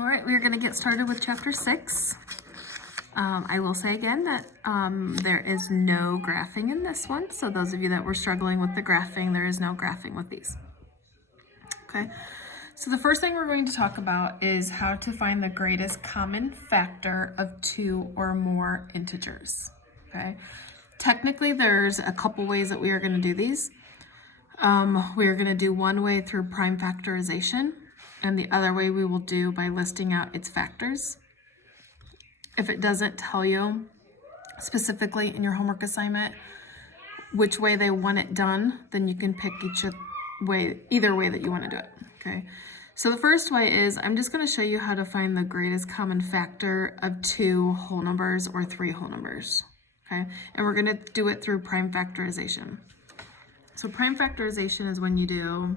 All right, we're going to get started with chapter 6. I will say again that there is no graphing in this one. So those of you that were struggling with the graphing, there is no graphing with these. Okay, so the first thing we're going to talk about is how to find the greatest common factor of two or more integers. Okay, technically there's a couple ways that we are going to do these. We are going to do one way through prime factorization, and the other way we will do by listing out its factors. If it doesn't tell you specifically in your homework assignment which way they want it done, then you can pick either way that you want to do it. Okay, so the first way is I'm just going to show you how to find the greatest common factor of two whole numbers or three whole numbers. Okay, and we're going to do it through prime factorization. So prime factorization is when you do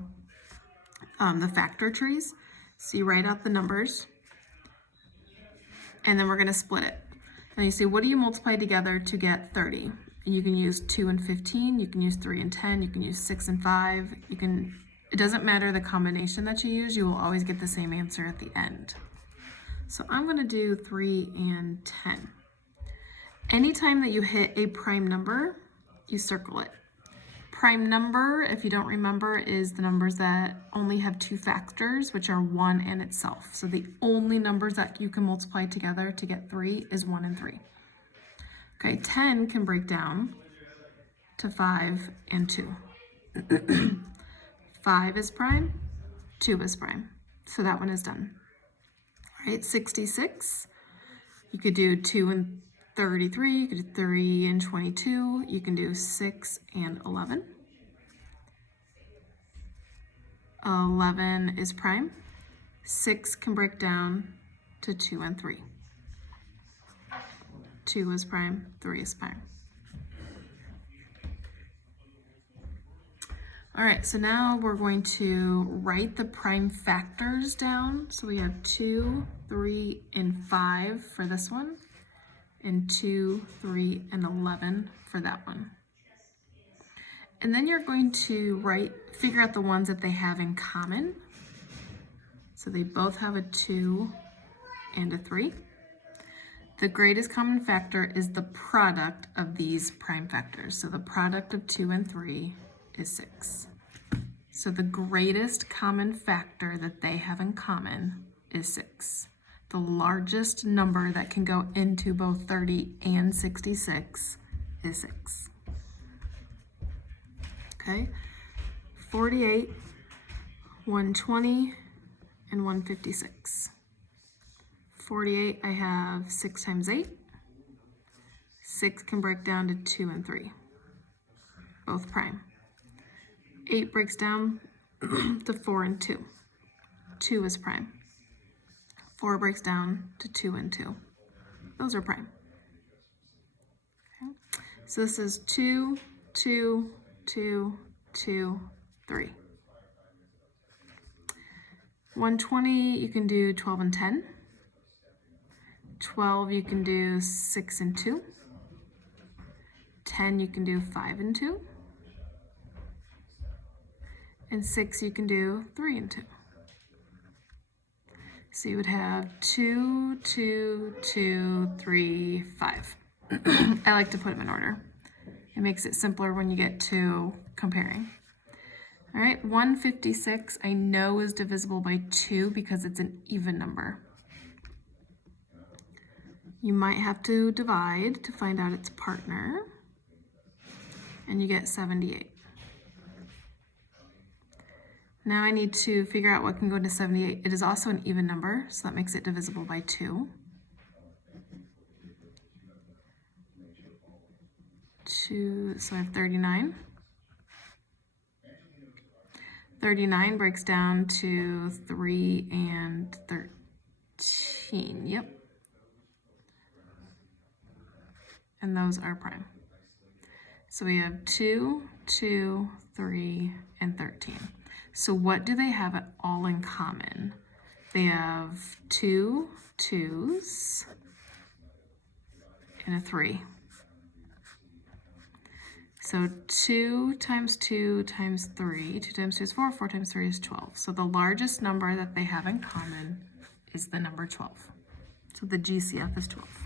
the factor trees. So you write out the numbers, and then we're going to split it. Now you see, what do you multiply together to get 30? And you can use 2 and 15, you can use 3 and 10, you can use 6 and 5. It doesn't matter the combination that you use, you will always get the same answer at the end. So I'm going to do 3 and 10. Anytime that you hit a prime number, you circle it. Prime number, if you don't remember, is the numbers that only have two factors, which are 1 and itself. So the only numbers that you can multiply together to get 3 is 1 and 3. Okay, 10 can break down to 5 and 2. 5 is prime, 2 is prime. So that one is done. All right, 66, you could do 2 and 33, you could do 3 and 22, you can do 6 and 11. 11 is prime. 6 can break down to 2 and 3. 2 is prime, 3 is prime. All right, so now we're going to write the prime factors down. So we have 2, 3, and 5 for this one, and 2, 3, and 11 for that one. And then you're going to figure out the ones that they have in common. So they both have a 2 and a 3. The greatest common factor is the product of these prime factors. So the product of 2 and 3 is 6. So the greatest common factor that they have in common is 6. The largest number that can go into both 30 and 66 is 6. Okay, 48, 120, and 156. 48, I have 6 times 8. 6 can break down to 2 and 3, both prime. 8 breaks down to 4 and 2. 2 is prime. 4 breaks down to 2 and 2. Those are prime. Okay. So this is 2, 2, 2, 2, 3. 120, you can do 12 and 10. 12, you can do 6 and 2. 10, you can do 5 and 2. And 6, you can do 3 and 2. So you would have 2, 2, 2, 3, 5. I like to put them in order. It makes it simpler when you get to comparing. All right, 156 I know is divisible by 2 because it's an even number. You might have to divide to find out its partner, and you get 78. Now I need to figure out what can go into 78. It is also an even number, so that makes it divisible by 2. 2, so I have 39. 39 breaks down to 3 and 13, yep. And those are prime. So we have 2, 2, 3, and 13. So what do they have all in common? They have 2 2s and a 3. So 2 times 2 times 3, 2 times 2 is 4, 4 times 3 is 12. So the largest number that they have in common is the number 12. So the GCF is 12.